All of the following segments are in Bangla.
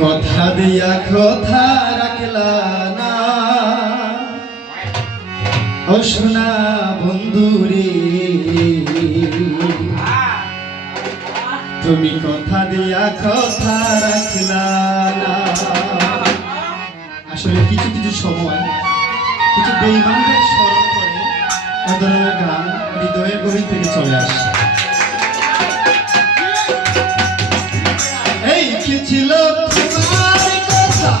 কথা দিয়া কথা রাখলা না ও সোনা বন্ধুরে, তুমি কথা দিয়া কথা রাখলা না। আসলে কিছু কিছু সময় কিছু বেঈমানদের স্মরণ করে এ ধরনের গান হৃদয়ের গভীর থেকে চলে আসে। এই কি ছিল তোমার কথা,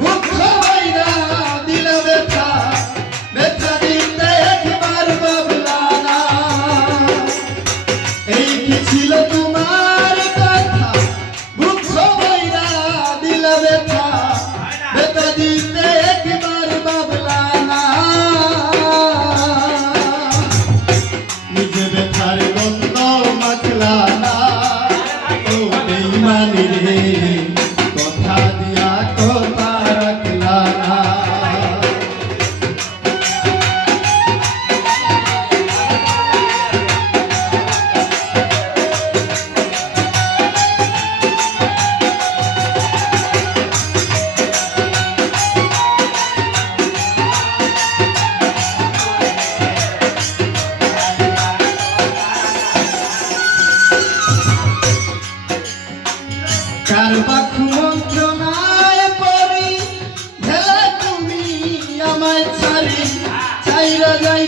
দুঃখ হইরা দিলা ব্যথা, ব্যথা দিতে একবার ভাবলা না। এই কি ছিল তোমার কথা, দুঃখ হইরা দিলা ব্যথা, ব্যথা দিতে একবার ভাবলা না। নিজে ব্যথার গন্ধ মাখলা না, কথা দিয়া কথা রাখলা না। কার বাক্য মন্ত্রণায় পড়ি ভেলা তুমি আমায় ছাড়ি চাইরা যাই